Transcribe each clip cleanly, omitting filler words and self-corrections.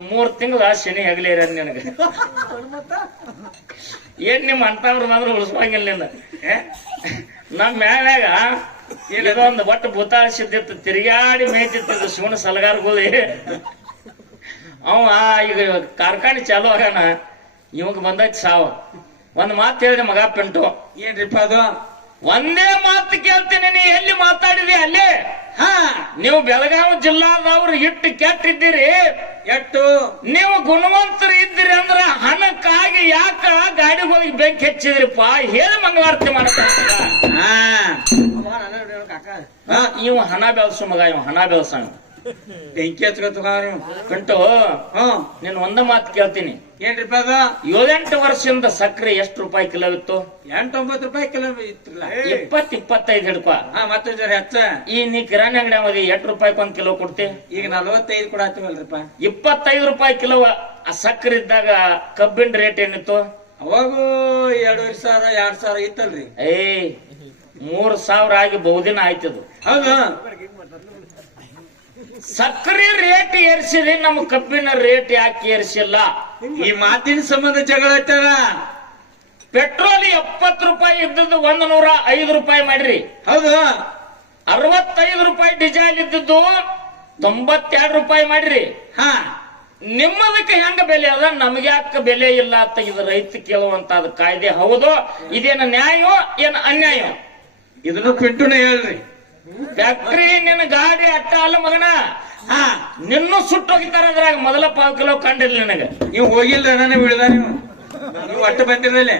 3 ತಿಂಗಳ ಶನಿ ಹಗಲಿರ ನಿನಗೆ ಏನ್ ನಿಮ್ಮ ಅಂತವ್ರ ಮಾತ್ರ ಉಳಿಸ್ಬಂಗಿಲ್ಲ ನಿನ್ನ ನಮ್ಮ ಮ್ಯಾಗ ಇದೊಂದು ಒಟ್ಟು ಭೂತಾಳಿಸಿದ್ದಿತ್ತು ತಿರುಗಾಡಿ ಮೇಯ್ತಿತ್ತು ಶಿವನ ಸಲಗಾರಗಳು ಅವ ಈಗ ಕಾರ್ಖಾನೆ ಚಾಲು ಆಗಾನ ಇವಾಗ ಬಂದೈತಿ ಸಾವ ಒಂದ್ ಮಾತು ಹೇಳಿದೆ ಮಗ ಪೆಂಟು ಏನ್ರಿಪ್ಪ ಅದು ಒಂದೇ ಮಾತು ಕೇಳ್ತೀನಿ ನೀ ಎಲ್ಲಿ ಮಾತಾಡಿದಿ ಅಲ್ಲಿ ನೀವು ಬೆಳಗಾವಿ ಜಿಲ್ಲಾದವ್ರು ಇಟ್ಟು ಕೆಟ್ಟಿದ್ದೀರಿ ಎಟ್ಟು ನೀವು ಗುಣವಂತರು ಇದ್ದೀರಿ ಅಂದ್ರ ಹಣಕ್ಕಾಗಿ ಯಾಕ ಗಾಡಿಗಳಿಗೆ ಬೆಂಕಿ ಹಚ್ಚಿದ್ರಿಪ್ಪ ಹೇಳಿ ಮಂಗಳಾರತಿ ಮಾಡ್ತಾರ ಇವ ಹಣ ಬೆಳ್ಸು ಮಗ ಇವ ಹಣ ಬೆಳ್ಸ ಬೆಂಕಿ ಹಚ್ಕೊತ ಪೆಂಟು ನೀನ್ ಒಂದ ಮಾತು ಕೇಳ್ತೀನಿ ಏನ್ರಿಪ್ಪ ಅದು 7-8 ವರ್ಷದಿಂದ ಸಕ್ಕರೆ ಎಷ್ಟು ರೂಪಾಯಿ ಕಿಲೋ ಇತ್ತು 8-9 ರೂಪಾಯಿ ಕಿಲೋ ಇತ್ತಿಲ್ಲ 20-25 ಹಿಡ್ಕೊ ಮತ್ತೆ ಜರ ಹೆಚ್ಚ ಈ ನೀ ಕಿರಾಣಿ ಅಂಗಡಿ ಅವಧಿ 8 ರೂಪಾಯಿಗೆ 1 ಕಿಲೋ ಕೊಡ್ತಿ ಈಗ 45 ಕೂಡ ಆಯ್ತವಲ್ರಿಪ್ಪ 25 ರೂಪಾಯಿ ಕಿಲೋ ಆ ಸಕ್ಕರೆ ಇದ್ದಾಗ ಕಬ್ಬಿನ ರೇಟ್ ಏನಿತ್ತು ಅವಾಗೂ 2,500 2,000 ಇತ್ತಲ್ರಿ 3,000 ಆಗಿ ಬಹುದಿನ ಆಯ್ತದು ಹೌದು ಸಕ್ಕರೆ ರೇಟ್ ಏರ್ಸಿರಿ ನಮ್ಮ ಕಬ್ಬಿನ ರೇಟ್ ಯಾಕೆ ಏರ್ಸಿಲ್ಲ ಈ ಮಾತಿನ ಸಂಬಂಧ ಜಗಳ ಐತದ ಪೆಟ್ರೋಲ್ 70 ರೂಪಾಯಿ ಇದ್ದದ್ದು 105 ರೂಪಾಯಿ ಮಾಡ್ರಿ ಹೌದು 65 ರೂಪಾಯಿ ಡೀಸೆಲ್ ಇದ್ದದ್ದು 92 ರೂಪಾಯಿ ಮಾಡ್ರಿ ನಿಮ್ಮದಕ್ಕೆ ಹೆಂಗ ಬೆಲೆ ಅದ ನಮ್ಗೆ ಯಾಕೆ ಬೆಲೆ ಇಲ್ಲ ಅಂತ ಇದು ರೈತ ಕೇಳುವಂತ ಕಾಯ್ದೆ ಹೌದು ಇದೇನ ನ್ಯಾಯ ಏನ ಅನ್ಯಾಯ ಇದನ್ನು ಪಿಂಟುನ ಹೇಳ್ರಿ ಫ್ಯಾಕ್ಟ್ರಿ ನಿನ್ನ ಗಾಡಿ ಅಟ್ಟ ಅಲ್ಲ ಮಗನ ನಿನ್ನೂ ಸುಟ್ಟು ಹೋಗಿತಾರ ಅದ್ರಾಗ ಮೊದಲ 1/4 ಕಿಲೋ ಕಂಡಿಲ್ಲ ನಿನಗ ನೀವು ಹೋಗಿಲ್ರ ನಾನು ಬಿಡ್ದ ನೀವು ಒಟ್ಟು ಬಂದಿರಲ್ಲ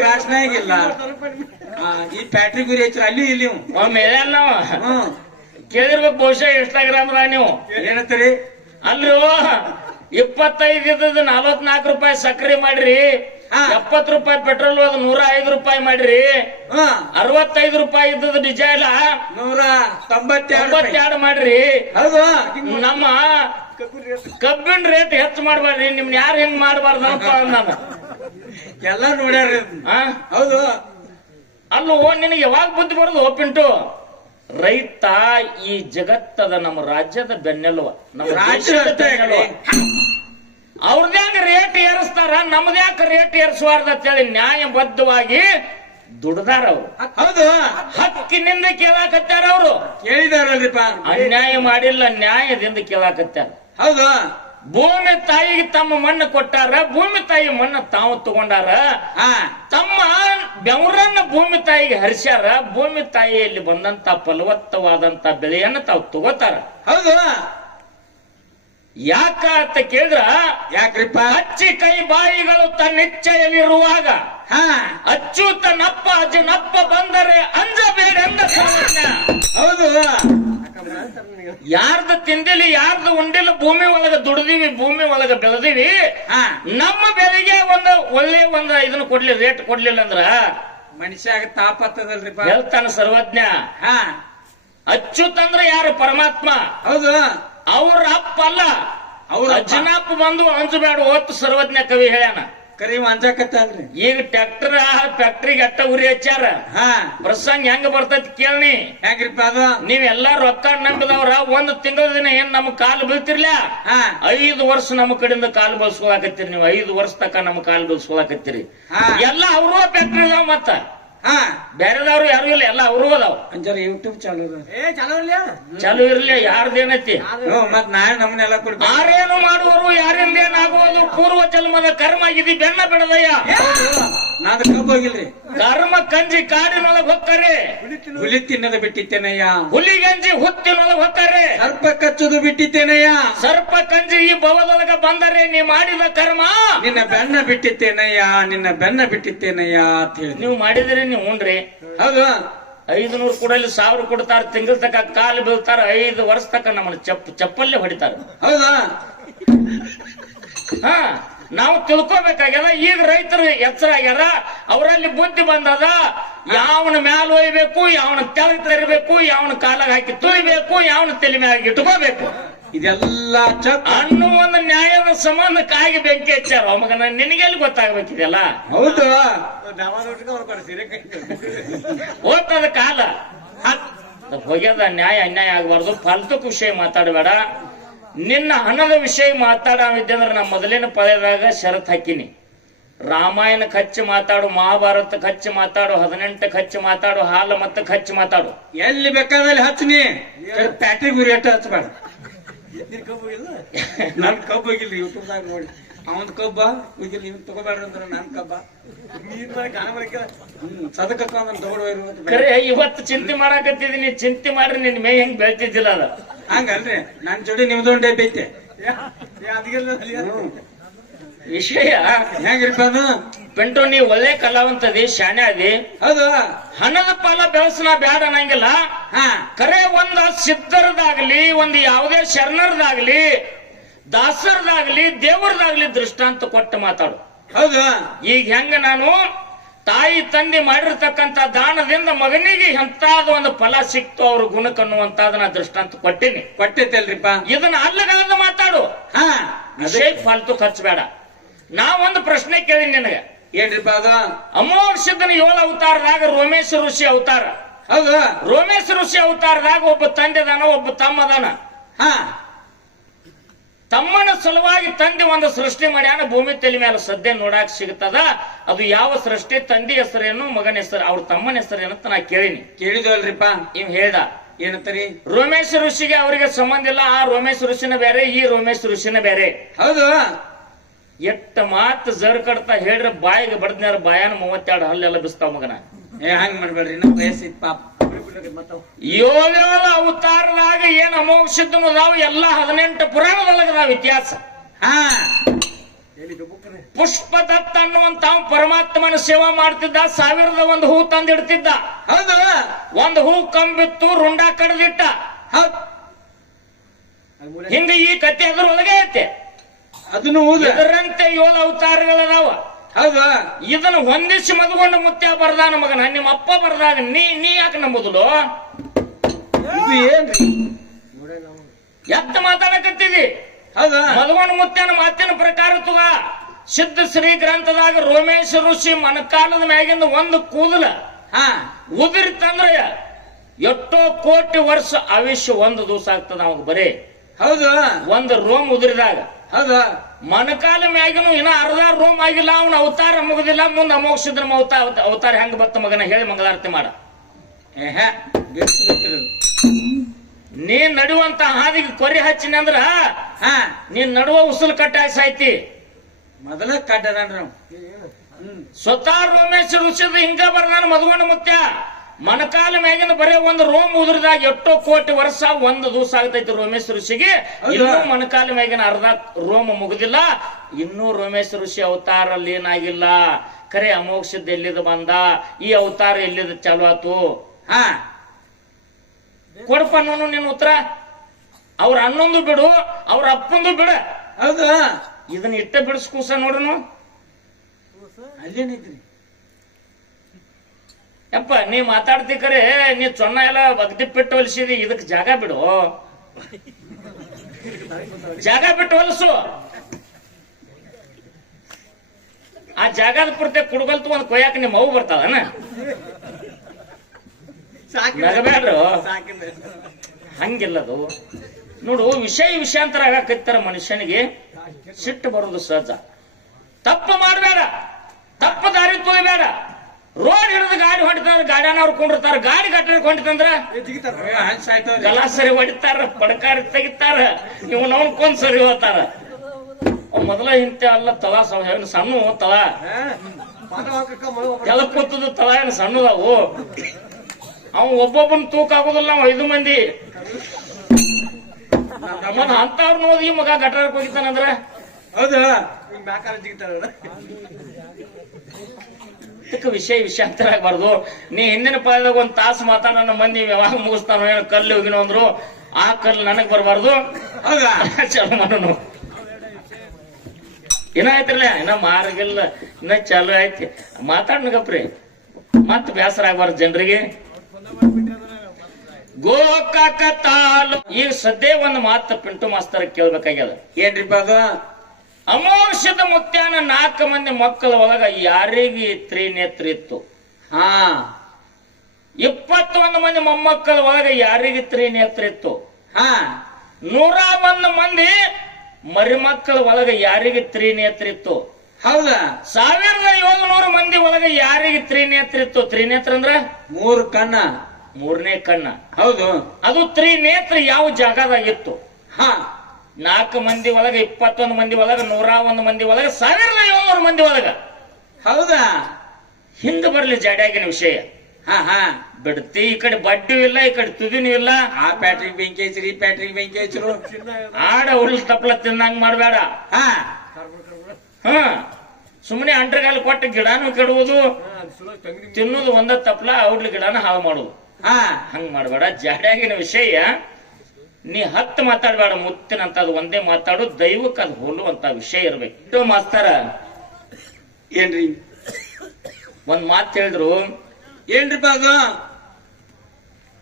ಕ್ರಾಸ್ನ ಆಗಿಲ್ಲ ಈ ಫ್ಯಾಕ್ಟ್ರಿ ಗುರಿ ಹೆಚ್ಚು ಅಲ್ಲಿ ಇಲ್ಲಿ ಒಮ್ಮೆ ನಾವು ಕೇಳಿರ್ಬೇಕು ಬಹುಶಃ ಇನ್ಸ್ಟಾಗ್ರಾಮ್ದಾಗ ನೀವು ಏನಂತೀರಿ ಅಲ್ರಿ 25 ಇದ್ದದ್ದು 44 ರೂಪಾಯಿ ಸಕ್ಕರೆ ಮಾಡ್ರಿ 70 ರೂಪಾಯಿ ಪೆಟ್ರೋಲ್ 105 ರೂಪಾಯಿ ಮಾಡ್ರಿ 65 ರೂಪಾಯಿ ಇದ್ದದ್ದು ಡಿಸೈಲ್ 192 ಮಾಡ್ರಿ ಹೌದು ನಮ್ಮ ಕಬ್ಬಿನ ರೇಟ್ ಹೆಚ್ಚು ಮಾಡ್ಬಾರ್ರಿ ನಿಮ್ನ ಯಾರು ಹೆಂಗ್ ಮಾಡ್ಬಾರ್ದಪ್ಪ ನಾನು ಎಲ್ಲ ನೋಡ್ಯಾರ ಹೌದು ಅಲ್ಲೋ ನಿನಗೆ ಯಾವಾಗ ಬುದ್ಧಿ ಬರೋದು ಒಪ್ಪಿಂಟು ರೈತ ಈ ಜಗತ್ತದ ನಮ್ಮ ರಾಜ್ಯದ ಬೆನ್ನೆಲುವ ನಮ್ಮ ರಾಜ್ಯದ ಬೆನ್ನೆಲುವ ಅವ್ರದ್ಯಾಕ ರೇಟ್ ಏರಿಸ್ತಾರ ನಮ್ದ್ಯಾಕ ರೇಟ್ ಏರಿಸಬಾರ್ದು ಅಂತೇಳಿ ನ್ಯಾಯಬದ್ಧವಾಗಿ ದುಡ್ದಾರ ಅವ್ರು ಹೌದು ಹಕ್ಕಿನಿಂದ ಕೇಳಾಕತ್ತಾರ ಅವರು ಕೇಳಿದಾರಲ್ರಿಪ್ಪ ಅನ್ಯಾಯ ಮಾಡಿಲ್ಲ ನ್ಯಾಯದಿಂದ ಕೇಳಾಕತ್ತಾರ ಹೌದು ಭೂಮಿ ತಾಯಿಗೆ ತಮ್ಮ ಮಣ್ಣು ಕೊಟ್ಟಾರ ಭೂಮಿ ತಾಯಿ ಮಣ್ಣು ತಾವು ತಗೊಂಡಾರ ತಮ್ಮ ಬೆವರನ್ನ ಭೂಮಿ ತಾಯಿಗೆ ಹರಿಸ್ಯಾರ ಭೂಮಿ ತಾಯಿಯಲ್ಲಿ ಬಂದಂತ ಫಲವತ್ತವಾದಂತ ಬೆಳೆಯನ್ನ ತಾವು ತಗೋತಾರ ಹೌದು ಯಾಕ ಅಂತ ಕೇಳಿದ್ರ ಯಾಕ್ರಿಪ್ಪ ಹಚ್ಚಿ ಕೈ ಬಾಯಿಗಳು ತನ್ನಿಚ್ಛೆಯಲ್ಲಿರುವಾಗ ಅಚ್ಚುತನಪ್ಪ ಅಜನಪ್ಪ ಬಂದರೆ ಅಂಜಬೇಡೆಂದ ಸರ್ವಜ್ಞ ಹೌದು ಯಾರ್ದು ತಿಂದಿಲಿ ಯಾರ್ದು ಉಂಡಿಲ್ಲ ಭೂಮಿ ಒಳಗ ದುಡ್ದಿವಿ ಭೂಮಿ ಒಳಗ ಬೆಳೆದಿವಿ ನಮ್ಮ ಬೆಲೆಗೆ ಒಳ್ಳೆ ಇದನ್ನ ಕೊಡ್ಲಿ ರೇಟ್ ಕೊಡ್ಲಿಲ್ಲ ಅಂದ್ರ ಮನುಷ್ಯಾಗ ತಾಪತ್ತದಲ್ರಿಪ್ಪ ಹೇಳ್ತಾನ ಸರ್ವಜ್ಞ ಅಚ್ಚುತಂದ್ರ ಯಾರು ಪರಮಾತ್ಮ ಹೌದು ಅವ್ರ ಅಪ್ಪ ಅಲ್ಲ ಅವ್ರ ಅಜ್ಜನಪ್ಪ ಬಂದು ಅಂಜಬೇಡ ಓತ್ತು ಸರ್ವಜ್ಞ ಕವಿ ಹೇಳ್ಯಾನ ಕರಿ ಅಂಜಾಕತ್ತಲ್ರಿ ಈಗ ಟ್ರ್ಯಾಕ್ಟರ್ ಫ್ಯಾಕ್ಟ್ರಿಗೆ ಅಟ್ಟ ಉರಿ ಹಚ್ಚಾರ ಪ್ರಸಂಗ ಹೆಂಗ ಬರ್ತೈತಿ ಕೇಳಿ ಯಾಕ್ರಿಪ್ಪ ಅದು ನೀವೆಲ್ಲಾ ರೊಕ್ಕ ನಂಬಿದವ್ರ 1 ತಿಂಗಳ ದಿನ ಏನ್ ನಮ್ ಕಾಲು ಬೀಳ್ತಿರ್ಲ 5 ವರ್ಷ ನಮ್ಮ ಕಡೆಯಿಂದ ಕಾಲು ಬಳ್ಸ್ಕೊಳಕತ್ತೀರಿ ನೀವು 5 ವರ್ಷ ತಕ ನಮ್ ಕಾಲು ಬಳ್ಸ್ಕೊಳಕತ್ತೀರಿ ಎಲ್ಲ ಅವರು ಫ್ಯಾಕ್ಟ್ರಿ ಅದಾವ ಮತ್ತ ಬೇರೆದವ್ರು ಯಾರು ಇಲ್ಲ ಎಲ್ಲ ಅವರು ಅದಾವ ಅಂಜಾರ ಯೂಟ್ಯೂಬ್ ಚಾಲು ಇರ್ಲಿ ಯಾರ್ದೇನೈತಿ ಮತ್ ನಾಳೆ ನಮ್ಮನ್ನೆಲ್ಲ ಕೊಡ್ಬೇಕು ಯಾರೇನು ಮಾಡುವರು ಯಾರಿಂದ ಏನಾಗುವುದು ಪೂರ್ವ ಜನ್ಮದ ಕರ್ಮ ಇದಿ ಬೆನ್ನ ಬಿಡದಯ್ಯ ನಾದ ಕಬ್ಬ ಹೋಗಿಲ್ರಿ ಕರ್ಮ ಕಂಜಿ ಕಾಡಿನೊಳಗ್ ಹೊಕ್ಕರೆ ಹುಲಿ ತಿನ್ನೋದು ಬಿಟ್ಟಿತ್ತೇನಯ್ಯ ಹುಲಿ ಗಂಜಿ ಹುತ್ತಿನೊಳಗ್ ಹೊಕ್ಕರೆ ಸರ್ಪ ಕಚ್ಚೋದು ಬಿಟ್ಟಿತ್ತೇನಯ್ಯ ಸರ್ಪ ಕಂಜಿ ಈ ಭವದೊಳಗ ಬಂದರೆ ನೀ ಮಾಡಿದ ಕರ್ಮ ನಿನ್ನ ಬೆನ್ನ ಬಿಟ್ಟಿತ್ತೇನಯ್ಯ ನಿನ್ನ ಬೆನ್ನ ಬಿಟ್ಟಿತ್ತೇನಯ್ಯ ಅಂತ ಹೇಳಿ ನೀವು ಮಾಡಿದ್ರಿ ನೀವು ಉಂಡ್ರಿ ಹೌದು 500 ಕೊಡಲಿ 1000 ಕೊಡ್ತಾರ ತಿಂಗಳ ತಕ ಕಾಲು ಬೀಳ್ತಾರ 5 ವರ್ಷ ತಕ ನಮ್ಮನ್ನ ಚಪ್ಪಲ್ಲೇ ಹೊಡಿತಾರ ಹೌದಾ ನಾವು ತಿಳ್ಕೊಬೇಕಾಗ್ಯದ ಈಗ ರೈತರು ಎಚ್ಚರ ಆಗ್ಯಾರ ಅವರಲ್ಲಿ ಬುದ್ಧಿ ಬಂದದ ಯಾವನ ಮ್ಯಾಲ ಒಯ್ಬೇಕು ಯಾವನ ತೆಳಗ್ ತರಬೇಕು ಯಾವನ ಕಾಲಾಗ ಹಾಕಿ ತುಳಿಬೇಕು ಯಾವನ ತಲೆ ಮ್ಯಾಗ ಇಟ್ಕೋಬೇಕು ಇದೆಲ್ಲ ಅನ್ನೋ ಒಂದು ನ್ಯಾಯದ ಸಂಬಂಧ ಕಾಗಿ ಬೆಂಕಿ ಹಚ್ಚಾರ ಮಗನ ನಿನಗೆಲ್ಲಿ ಗೊತ್ತಾಗ್ಬೇಕಿದೆಲ್ಲ ಹೌದು ಓದ್ತದ ಕಾಲ ಹೋಗ್ಯದ ನ್ಯಾಯ ಅನ್ಯಾಯ ಆಗಬಾರ್ದು ಫಾಲ್ತು ವಿಷಯ ಮಾತಾಡಬೇಡ ನಿನ್ನ ಹಣದ ವಿಷಯ ಮಾತಾಡಿದ್ದೆ ಅಂದ್ರೆ ನಾ ಮೊದಲಿನ ಪದದಾಗ ಷರತ್ ಹಾಕಿನಿ. ರಾಮಾಯಣಕ್ಕೆ ಹಚ್ಚಿ ಮಾತಾಡು, ಮಹಾಭಾರತಕ್ಕೆ ಹಚ್ಚಿ ಮಾತಾಡು, 18ಕ್ಕೆ ಹಚ್ಚಿ ಮಾತಾಡು, ಹಾಲು ಮತ್ತಕ್ಕೆ ಹಚ್ಚಿ ಮಾತಾಡು. ಎಲ್ಲಿ ಬೇಕಾದಲ್ಲಿ ಹಚ್ಚನಿ, ಪ್ಯಾಟ್ರಿ ಗುರಿ ಅಟ್ಟ ಹಚ್ಚಬೇಡ. ನನ್ ಕಬ್ಬು ಹೋಗಿಲ್ರಿ ಯೂಟ್ಯೂಬ್ದಾಗ ನೋಡಿ. ಅವನ್ ಕಬ್ಬ ಹೋಗಿಲ್ಲ, ಇವ್ ತಗೋಬೇಡ್ರಿ ಅಂದ್ರ ನನ್ ಕಬ್ಬ ಸದಕ ತಗೊಳ್ಳಿ. ಖರೆ ಇವತ್ತು ಚಿಂತೆ ಮಾಡಾಕತ್ತಿದೀನಿ, ಚಿಂತೆ ಮಾಡ್ರಿ ನಿನ್ ಮೇ ಹೆಂಗ್ ಬೆಳ್ತಿದ್ದಿಲ್ಲ ಅದ. ಹಂಗಲ್ರಿ, ನನ್ ಜೋಡಿ ನಿಮ್ದೊಂದು ಡಬ್ಬಿ ಐತೆ. ವಿಷಯ ಹೆಂಗ್ರಿಪ್ಪ ಅದು? ಪೆಂಟು ನೀ ಒಳ್ಳೆ ಕಲಾವಂತದಿ, ಶಾಣೆ ಅದಿ. ಹೌದು, ಹಣದ ಪಾಲ ಬೆಳಸನ ಬ್ಯಾಡ ಅನ್ನಂಗಿಲ್ಲ. ಖರೆ ಒಂದ ಸಿದ್ಧರದಾಗ್ಲಿ, ಒಂದು ಯಾವುದೇ ಶರಣರದಾಗ್ಲಿ, ದಾಸರದಾಗ್ಲಿ, ದೇವರದಾಗ್ಲಿ ದೃಷ್ಟಾಂತ ಕೊಟ್ಟು ಮಾತಾಡು. ಹೌದು. ಈಗ ಹೆಂಗ ನಾನು ತಾಯಿ ತಂದೆ ಮಾಡಿರ್ತಕ್ಕಂತ ದಾನದಿಂದ ಮಗನಿಗೆ ಎಂತಾದ ಒಂದು ಫಲ ಸಿಕ್ತು ಅವ್ರ ಗುಣಕ್ಕನ್ನುವಂತಾದ ದೃಷ್ಟಾಂತ ಕೊಟ್ಟಿನಿ. ಕೊಟ್ಟೈತಲ್ರಿಪ್ಪ. ಇದನ್ನ ಅಲ್ಲಗಾದ ಮಾತಾಡು, ವಿಷಯ ಫಾಲ್ತು ಖರ್ಚಬೇಡ. ನಾ ಒಂದು ಪ್ರಶ್ನೆ ಕೇಳಿನಿ ನಿನಗೆ. ಏನ್ರಿಪ್ಪ ಅದು? ಅಮೋಘ ಸಿದ್ಧನ 7 ಅವತಾರದಾಗ ರೋಮೇಶ ಋಷಿ ಅವತಾರ. ಹೌದು. ರೋಮೇಶ ಋಷಿ ಅವತಾರದಾಗ ಒಬ್ಬ ತಂದೆ ಅದಾನ, ಒಬ್ಬ ತಮ್ಮ ಅದಾನ. ತಮ್ಮನ ಸಲುವಾಗಿ ತಂದೆ ಒಂದು ಸೃಷ್ಟಿ ಮಾಡ್ಯಾನ, ಭೂಮಿ ತಲೆ ಮೇಲೆ ಸದ್ಯ ನೋಡಾಕ್ ಸಿಗ್ತದ. ಅದು ಯಾವ ಸೃಷ್ಟಿ? ತಂದೆ ಹೆಸರೇನು, ಮಗನ ಹೆಸರು, ಅವ್ರ ತಮ್ಮನ ಹೆಸರೇನಂತ ನಾ ಕೇಳಿನಿ. ಕೇಳಿದ್ವಲ್ರಿಪ್ಪ. ಇವ್ ಹೇಳ್ದ ಏನಂತರಿ? ರೋಮೇಶ ಋಷಿಗೆ ಅವರಿಗೆ ಸಂಬಂಧ ಇಲ್ಲ, ಆ ರೋಮೇಶ ಋಷಿನ ಬೇರೆ, ಈ ರೋಮೇಶ ಋಷಿನ ಬೇರೆ. ಹೌದು. ಎಟ್ಟ ಮಾತು ಜರ್ ಕಡ್ತಾ ಹೇಳ್ರಿ, ಬಾಯಿಗೆ ಬಡ್ದ್ನಾರ ಬಾಯಾನ 32 ಹಲ್ಲೆಲ್ಲ ಬಿಸ್ತಾವ ಮಗನ. ಹಂಗ್ ಮಾಡ್ಬೇಡ್ರಿ, ನಮ್ ವಯಸ್ಸಿತ್ ಪಾಪ. 7 ಅವತಾರದಾಗ ಏನ್ ಅಮೋಘ ಸಿದ್ಧನು ಅದಾವ ಎಲ್ಲ 18 ಪುರಾಣದೊಳಗದಾವ ಇತಿಹಾಸ. ಪುಷ್ಪದತ್ತ ಅನ್ನುವಂತ ಪರಮಾತ್ಮನ ಸೇವಾ ಮಾಡ್ತಿದ್ದ, 1001 ಹೂ ತಂದಿಡ್ತಿದ್ದ. ಹೌದು. ಒಂದು ಹೂ ಕಂಬಿತ್ತು, ರುಂಡ ಕಡ್ದಿಟ್ಟ. ಹಿಂಗ ಈ ಕತೆ ಅದ್ರೊಳಗೆ ಐತೆ. ಅದನ್ನು ಇದರಂತೆ 7 ಅವತಾರಗಳದಾವ. ಹೌದಾ? ಇದನ್ನ ಹೊಂದಿಸಿ ಮದುಗೊಂಡ ಮುತ್ಯ ಬರ್ದಾನ ಮಗನ. ನಿಮ್ಮ ಅಪ್ಪ ಬರ್ದಾಗ ನೀ ಯಾಕೆ ನಂಬುದಿಲ್ಲ? ಏನ್ರಿ ಎತ್ತ ಮಾತಾಡಕತ್ತಿದಿ? ಹೌದಾ? ಮದುಗೊಂಡ ಮುತ್ಯನ ಮಾತಿನ ಪ್ರಕಾರ ತುಗ ಸಿದ್ಧ ಶ್ರೀ ಗ್ರಂಥದಾಗ ರೋಮೇಶ ಋಷಿ ಮನಕಾಲದ ಮ್ಯಾಗಿಂದ ಒಂದು ಕೂದಲ ಉದುರಿತಂದ್ರ ಎಷ್ಟೋ ಕೋಟಿ ವರ್ಷ ಆಯುಷ್ಯ 1 ದಿವಸ ಆಗ್ತದ ಅವಾಗ ಬರೇ. ಹೌದು. ಒಂದು ರೋಮ್ ಉದುರಿದಾಗ. ಹೌದಾ? ಮನಕಾಲ ಮ್ಯಾಗಿನೂ ಇನ್ನ ಅರ್ಧ ರೋಮ್ ಆಗಿಲ್ಲ, ಅವನ ಅವತಾರ ಮುಗುದಿಲ್ಲ. ಮುಂದೆ ಅಮೋಘ ಸಿದ್ಧನ ಅವತಾರ ಹೆಂಗ ಬತ್ತ ಮಗನ ಹೇಳಿ ಮಂಗಳಾರತಿ ಮಾಡ. ನೀ ನಡುವಂತ ಹಾದಿಗೆ ಕೊರಿ ಹಚ್ಚಿನಿ ಅಂದ್ರ ನೀನ್ ನಡುವ ಉಸುಲ್ ಕಟ್ಟಾಗಿ ಸಾಯ್ತಿ. ಮೊದಲ ಕಟ್ಟದ ಸ್ವತಃ ರೋಮೇಶ ಋಷಿದ ಹಿಂಗ ಬರ್ದಾನ ಮದುಗೊಂಡ ಮುತ್ಯ. ಮನಕಾಲ ಮ್ಯಾಗಿನ ಬರೇ ಒಂದು ರೋಮ್ ಉದುರಿದಾಗ ಎಷ್ಟೋ ಕೋಟಿ ವರ್ಷ 1 ದಿವಸ ಆಗ್ತೈತಿ ರೋಮೇಶ ಋಷಿಗೆ. ಇನ್ನೂ ಮನಕಾಲ ಮ್ಯಾಗಿನ ಅರ್ಧ ರೋಮ ಮುಗುದಿಲ್ಲ. ಇನ್ನೂ ರೋಮೇಶ ಋಷಿ ಅವತಾರ ಏನಾಗಿಲ್ಲ. ಖರೆ ಅಮೋಘ ಸಿದ್ಧ ಎಲ್ಲಿದ ಬಂದ, ಈ ಅವತಾರ ಎಲ್ಲಿದ ಚಾಲು ಆತು? ಕೊಡಪ್ಪ ನೋನು ನಿನ್ನ ಉತ್ತರ. ಅವ್ರ ಅನ್ನೊಂದು ಬಿಡು, ಅವ್ರ ಅಪ್ಪಂದು ಬಿಡ. ಹೌದಾ? ಇದನ್ನ ಇಟ್ಟ ಬಿಡಿಸ್ಕೂಸ ನೋಡನು. ಅಲ್ಲೇನೈತ್ರಿ ಯಪ್ಪ, ನೀ ಮಾತಾಡ್ತಿ ಕರೆ, ನೀ ಚೊನ್ನ ಎಲ್ಲ ಬಗ್ದಿಪ್ಪಿಟ್ಟು ಹೊಲಿಸಿದಿ. ಇದಕ್ ಜಾಗ ಬಿಡು, ಜಾಗ ಬಿಟ್ಟು ಹೊಲಸು. ಆ ಜಾಗದ ಪೂರ್ತಿ ಕುಡ್ಗಲ್ತು ಒಂದು ಕೊಯ್ಯಾಕ ನಿಮ್ಮ ಅವು ಬರ್ತಾವನ. ನಗಬೇಡ್ರು, ಹಂಗಿಲ್ಲದು. ನೋಡು, ವಿಷಯಾಂತರ ಆಗಾಕತ್ತಾರ ಮನುಷ್ಯನಿಗೆ ಸಿಟ್ಟು ಬರೋದು ಸಹಜ. ತಪ್ಪು ಮಾಡಬೇಡ, ತಪ್ಪು ದಾರಿ ತುಳಿಬೇಡ. ರೋಡ್ ಹಿಡಿದು ಗಾಡಿ ಹೊಡಿತಾರ, ಗಾಡಿಯವ್ರು ಕೊಂಡಿರ್ತಾರ. ಗಾಡಿ ಗಟ್ಟರ ಕೊಂಡಿತ್ತಂದ್ರ ಗಲಾಸರಿ ಹೊಡಿತಾರ, ಪಡಕಾರಿ ತೆಗಿತಾರ, ಇವನವನ್ ಕೊಂದ್ ಸರಿ ಹೋಗ್ತಾರ. ಮೊದಲ ಇಂತ ಅಲ್ಲ ತಳ ಸಣ್ಣ ತಳ ಎಲ್ಲ ಕೂತದ ತಳ ಏನು ಸಣ್ಣದಾವು. ಅವ್ ಒಬ್ಬೊಬ್ಬನ ತೂಕ ಆಗೋದಿಲ್ಲ. ನಾವ್ 5 ಮಂದಿ ಅಂತವ್ರು ನೋಡಿ ಮಗ ಗಟ್ಟರ ಹೋಗಿತಾನಂದ್ರ. ಹೌದಾ? ವಿಷಯಾಂತರ ಆಗ್ಬಾರ್ದು. ನೀ ಹಿಂದಿನ ಪಾಯದಾಗ 1 ತಾಸು ಮಾತಾಡ ಮಂದಿ ಯಾವಾಗ ಮುಗಿಸ್ತಾನೋ ಏನೋ ಕಲ್ಲು ಹೋಗಿನೋ ಅಂದ್ರು. ಆ ಕಲ್ಲು ನನಗ್ ಬರಬಾರ್ದು. ಹೌದಾ? ಚಾಲು ಮಾಡೋನು. ಇನ್ನ ಆಯ್ತಿರ್ಲ, ಇನ್ನ ಮಾರ್ಗಿಲ್ಲ, ಇನ್ನ ಚಾಲು ಐತಿ. ಮಾತಾಡ್ನಗಪ್ರಿ, ಮತ್ ಬೇಸರ ಆಗ್ಬಾರ್ದು ಜನರಿಗೆ. ಗೋಕಾಕ ತಾಲೂ ಈಗ ಸದ್ಯ ಒಂದು ಮಾತು ಪಿಂಟು ಮಾಸ್ತರ ಕೇಳ್ಬೇಕಾಗ್ಯದ. ಏನ್ರಿಪ್ಪ ಅದು? ಅಮೋಘ ಸಿದ್ಧ ಮುತ್ಯಾನ 4 ಮಂದಿ ಮಕ್ಕಳ ಒಳಗ ಯಾರಿಗೆ ತ್ರಿನೇತ್ರ ಇತ್ತು? 21 ಮಂದಿ ಮೊಮ್ಮಕ್ಕಳ ಒಳಗ ಯಾರಿಗೆ ತ್ರಿನೇತ್ರ ಇತ್ತು? 101 ಮಂದಿ ಮರಿಮಕ್ಕಳ ಒಳಗ ಯಾರಿಗೆ ತ್ರಿನೇತ್ರ ಇತ್ತು? ಹೌದಾ? 1700 ಮಂದಿ ಒಳಗ ಯಾರಿಗೆ ತ್ರಿನೇತ್ರ ಇತ್ತು? ತ್ರಿನೇತ್ರ ಅಂದ್ರ 3 ಕಣ್ಣ. 3ನೇ ಕಣ್ಣ. ಹೌದು. ಅದು ತ್ರಿನೇತ್ರ ಯಾವ ಜಾಗದಾಗಿತ್ತು? ಹಾ, 4 ಮಂದಿ ಒಳಗ 21 ಮಂದಿ ಒಳಗ 101 ಮಂದಿ ಒಳಗ 1700 ಮಂದಿ ಒಳಗ. ಹೌದಾ? ಹಿಂದ ಬರ್ಲಿ ಜಾಡ್ಯಾಗಿನ ವಿಷಯ. ಹಾ ಹಾ, ಬಿಡ್ತಿ ಈ ಕಡೆ ಬಡ್ಡಿಯೂ ಇಲ್ಲ, ಈ ಕಡೆ ತುದಿನೂ ಇಲ್ಲ. ಆ ಪ್ಯಾಟ್ರಿಗೆ ಬೆಂಕಿ ಹಚ್ಚಿರಿ, ಈ ಪ್ಯಾಟ್ರಿಗೆ ಬೆಂಕಿ ಹಚ್ಚರು. ಆಡ ಹುಲ್ ತಪ್ಪಲ ತಿನ್ನಂಗ್ ಮಾಡ್ಬೇಡ. ಹಾ ಹ ಸುಮ್ಮನೆ ಅಂಟ್ರಗಾಲ ಕೊಟ್ಟು ಗಿಡನೂ ಕೆಡುವುದು, ತಿನ್ನುವುದು ಒಂದ ತಪ್ಪಲ, ಔಡ್ಲಿ ಗಿಡನ ಹಾಳು ಮಾಡುದು. ಹಾ, ಹಂಗ್ ಮಾಡ್ಬೇಡ. ಜಾಡ್ಯಾಗಿನ ವಿಷಯ ನೀ 10 ಮಾತಾಡ್ಬೇಡ, ಮುತ್ತಿನಂತ ಅದು ಒಂದೇ ಮಾತಾಡು. ದೈವಕ್ಕೆ ಅದು ಹೋಲುವಂತ ವಿಷಯ ಇರ್ಬೇಕು. ಮಾಸ್ತರ ಏನ್ರಿ ಒಂದ್ ಮಾತು ಹೇಳಿದ್ರು, ಏನ್ರಿಪ್ಪ ಅದು?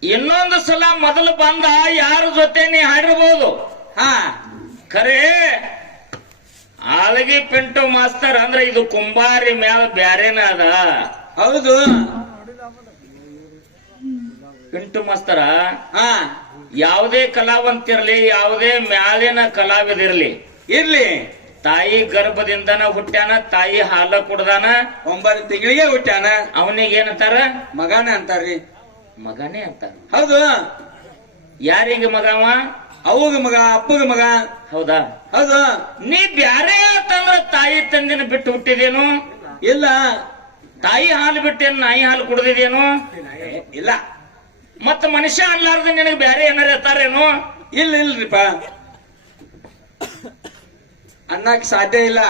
ಇನ್ನೊಂದು ಸಲ ಮೊದಲು ಬಂದ ಯಾರ ಜೊತೆ ನೀ ಹಾಡಿರ್ಬೋದು, ಹಾ, ಖರೆ ಆಲಗಿ ಪಿಂಟು ಮಾಸ್ತರ್ ಅಂದ್ರೆ ಇದು ಕುಂಬಾರಿ ಮ್ಯಾಲ ಬ್ಯಾರೇನ ಅದ. ಹೌದು. ಪಿಂಟು ಮಾಸ್ತರ ಹಾ, ಯಾವುದೇ ಕಲಾವಂತಿರ್ಲಿ, ಯಾವುದೇ ಮ್ಯಾಲಿನ ಕಲಾವಿದಿರ್ಲಿ, ಇರ್ಲಿ, ತಾಯಿ ಗರ್ಭದಿಂದನ ಹುಟ್ಟ್ಯಾನ, ತಾಯಿ ಹಾಲ ಕುಡ್ದಾನ, 9 ತಿಂಗಳಿಗೆ ಹುಟ್ಟ್ಯಾನ, ಅವನಿಗೆ ಏನಂತಾರ? ಮಗಾನ ಅಂತಾರ್ರಿ. ಮಗನೇ ಅಂತಾರ. ಹೌದು. ಯಾರಿಗೆ ಮಗವ? ಅವಗ ಮಗ, ಅಪ್ಪಗ ಮಗ. ಹೌದಾ? ಹೌದು. ನೀ ಬ್ಯಾರೆ ಅಂತಂದ್ರ ತಾಯಿ ತಂದಿನ ಬಿಟ್ಟು ಹುಟ್ಟಿದೇನು? ಇಲ್ಲ. ತಾಯಿ ಹಾಲು ಬಿಟ್ಟೇನು ನಾಯಿ ಹಾಲು ಕುಡ್ದಿದೇನು? ಇಲ್ಲ. ಮತ್ತ ಮನುಷ್ಯ ಅನ್ಲಾರ್ದ ನಿನಗೆ ಬ್ಯಾರೆ ಏನಾರ ಇರ್ತಾರೇನು? ಇಲ್ಲ ಇಲ್ರಿಪ್ಪ, ಅನ್ನಕ್ ಸಾಧ್ಯ ಇಲ್ಲ.